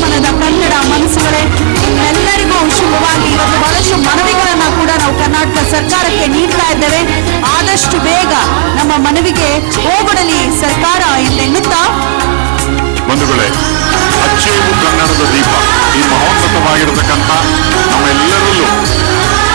ಕನ್ನಡ ಮನಸ್ಸುಗಳೇ, ನಿಮ್ಮೆಲ್ಲರಿಗೂ ಶುಭವಾಗಿ ಇವತ್ತು ಬಹಳಷ್ಟು ಮನವಿಗಳನ್ನ ಕೂಡ ನಾವು ಕರ್ನಾಟಕ ಸರ್ಕಾರಕ್ಕೆ ನೀಡ್ತಾ ಇದ್ದೇವೆ. ಆದಷ್ಟು ಬೇಗ ನಮ್ಮ ಮನವಿಗೆ ಹೋಗೊಡಲಿ ಸರ್ಕಾರ ಎಂದೆನ್ನುತ್ತಾ, ಬಂಧುಗಳೇ, ಅಚ್ಚೇವು ಕನ್ನಡದ ದೀಪ ಈ ಮಹೋನ್ನತವಾಗಿರತಕ್ಕಂಥ ನಮ್ಮೆಲ್ಲರಲ್ಲೂ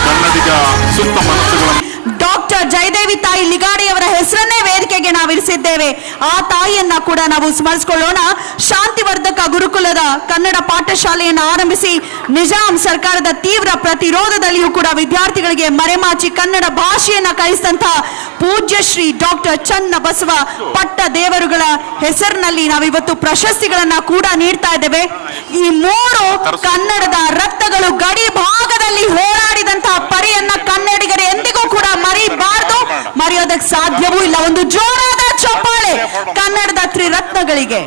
ಕನ್ನಡಿಗ ಸುತ್ತ ಮನಸ್ಸುಗಳನ್ನು ಡಾಕ್ಟರ್ ಜಯದೇವಿ ತಾಯಿ ಲಿಗಾಡಿಯವರ ಹೆಸರನ್ನೇ ವೇದಿಕೆಗೆ ನಾವು ಇರಿಸಿದ್ದೇವೆ. ಆ ತಾಯಿಯನ್ನ ಕೂಡ ನಾವು ಸ್ಮರಿಸಿಕೊಳ್ಳೋಣ. ಶಾಂತಿವರ್ಧಕ ಗುರುಕುಲದ ಕನ್ನಡ ಪಾಠಶಾಲೆಯನ್ನು ಆರಂಭಿಸಿ ನಿಜಾಂ ಸರ್ಕಾರದ ತೀವ್ರ ಪ್ರತಿರೋಧದಲ್ಲಿಯೂ ಕೂಡ ವಿದ್ಯಾರ್ಥಿಗಳಿಗೆ ಮರೆಮಾಚಿ ಕನ್ನಡ ಭಾಷೆಯನ್ನ ಕಲಿಸಿದಂತ ಪೂಜ್ಯ ಶ್ರೀ ಡಾಕ್ಟರ್ ಚನ್ನ ಬಸವ ಪಟ್ಟ ದೇವರುಗಳ ಹೆಸರಿನಲ್ಲಿ ನಾವಿವತ್ತು ಪ್ರಶಸ್ತಿಗಳನ್ನ ಕೂಡ ನೀಡ್ತಾ ಇದ್ದೇವೆ. ಈ ಮೂರು ಕನ್ನಡದ ರತ್ನಗಳು ಗಡಿ ಭಾಗದಲ್ಲಿ ಹೋರಾಡಿದಂತಹ ಪರಿಯನ್ನ ಕನ್ನಡಿಗರು ಎಂದಿಗೂ ಕೂಡ ಮರಿಬಾರದು, ಮರೆಯೋದಕ್ಕೆ ಸಾಧ್ಯವೂ ಇಲ್ಲ. ಒಂದು ಜೋರಾದ ಚಪ್ಪಾಳೆ ಕನ್ನಡದ ತ್ರಿರತ್ನಗಳಿಗೆ.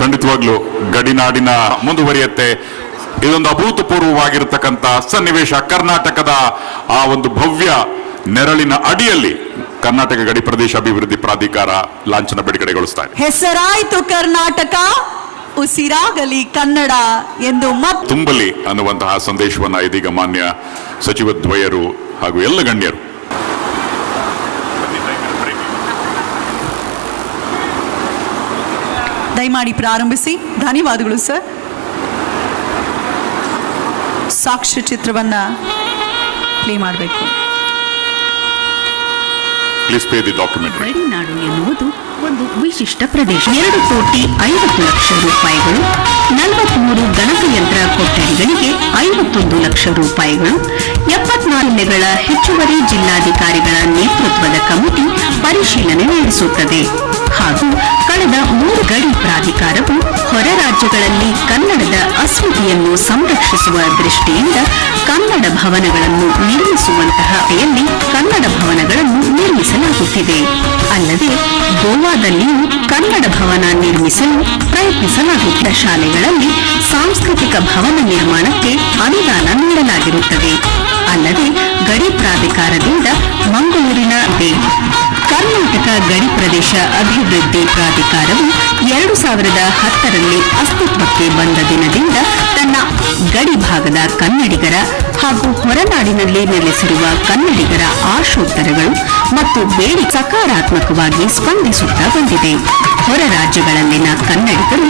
ಖಂಡಿತವಾಗ್ಲೂ ಗಡಿನಾಡಿನ ಮುಂದುವರಿಯುತ್ತೆ. ಇದೊಂದು ಅಭೂತಪೂರ್ವವಾಗಿರತಕ್ಕಂಥ ಸನ್ನಿವೇಶ. ಕರ್ನಾಟಕದ ಆ ಒಂದು ಭವ್ಯ ನೆರಳಿನ ಅಡಿಯಲ್ಲಿ ಕರ್ನಾಟಕ ಗಡಿ ಪ್ರದೇಶ ಅಭಿವೃದ್ಧಿ ಪ್ರಾಧಿಕಾರ ಲಾಂಛನ ಬಿಡುಗಡೆಗೊಳಿಸ್ತಾ ಇದೆ. ಹೆಸರಾಯ್ತು ಕರ್ನಾಟಕ, ಉಸಿರಾಗಲಿ ಕನ್ನಡ ಎಂದು ತುಂಬಲಿ ಅನ್ನುವಂತಹ ಸಂದೇಶವನ್ನ ಇದೀಗ ಮಾನ್ಯ ಸಚಿವ ದ್ವಯರು ಹಾಗೂ ಎಲ್ಲ ಗಣ್ಯರು ದಯಮಾಡಿ ಪ್ರಾರಂಭಿಸಿ. ಧನ್ಯವಾದಗಳು ಸರ್. ಸಾಕ್ಷ್ಯ ಚಿತ್ರವನ್ನ ಪ್ಲೇ ಮಾಡಬೇಕು. Please pay the document. ಗಡಿನಾಡು ಎನ್ನುವುದು ಒಂದು ವಿಶಿಷ್ಟ ಪ್ರದೇಶ. 2,50,00,000 ರೂಪಾಯಿಗಳು, 43 ಗಣಕಯಂತ್ರ ಕೊಠಡಿಗಳಿಗೆ 51 ಲಕ್ಷ ರೂಪಾಯಿಗಳು, 74 ನೆಗಳ ಹೆಚ್ಚುವರಿ ಜಿಲ್ಲಾಧಿಕಾರಿಗಳ ನೇತೃತ್ವದ ಕಮಿಟಿ ಪರಿಶೀಲನೆ ನಡೆಸುತ್ತದೆ. ಹಾಗೂ ಕಳೆದ 3 ಗಡಿ ಪ್ರಾಧಿಕಾರವು ಹೊರ ರಾಜ್ಯಗಳಲ್ಲಿ ಕನ್ನಡದ ಅಸ್ಮಿತೆಯನ್ನು ಸಂರಕ್ಷಿಸುವ ದೃಷ್ಟಿಯಿಂದ ಕನ್ನಡ ಭವನಗಳನ್ನು ನಿರ್ಮಿಸುವಂತಹ ಕನ್ನಡ ಭವನಗಳನ್ನು ನಿರ್ಮಿಸಲಾಗುತ್ತಿದೆ. ಅಲ್ಲದೆ ಗೋವಾದಲ್ಲಿಯೂ ಕನ್ನಡ ಭವನ ನಿರ್ಮಿಸಲು ಪ್ರಯತ್ನಿಸಲಾಗುತ್ತಿದ್ದ ಶಾಲೆಗಳಲ್ಲಿ ಸಾಂಸ್ಕೃತಿಕ ಭವನ ನಿರ್ಮಾಣಕ್ಕೆ ಅನುದಾನ ನೀಡಲಾಗಿರುತ್ತದೆ. ಅಲ್ಲದೆ ಗಡಿ ಪ್ರಾಧಿಕಾರದಿಂದ ಮಂಗಳೂರಿನ ಕರ್ನಾಟಕ ಗಡಿ ಪ್ರದೇಶ ಅಭಿವೃದ್ಧಿ ಪ್ರಾಧಿಕಾರವು 2010ರಲ್ಲಿ ಅಸ್ತಿತ್ವಕ್ಕೆ ಬಂದ ದಿನದಿಂದ ತನ್ನ ಗಡಿ ಭಾಗದ ಕನ್ನಡಿಗರ ಹಾಗೂ ಹೊರನಾಡಿನಲ್ಲಿ ನೆಲೆಸಿರುವ ಕನ್ನಡಿಗರ ಆಶೋತ್ತರಗಳು ಮತ್ತು ಬೇಡಿಕೆ ಸಕಾರಾತ್ಮಕವಾಗಿ ಸ್ಪಂದಿಸುತ್ತಾ ಬಂದಿದೆ. ಹೊರ ರಾಜ್ಯಗಳಲ್ಲಿನ ಕನ್ನಡಿಗರು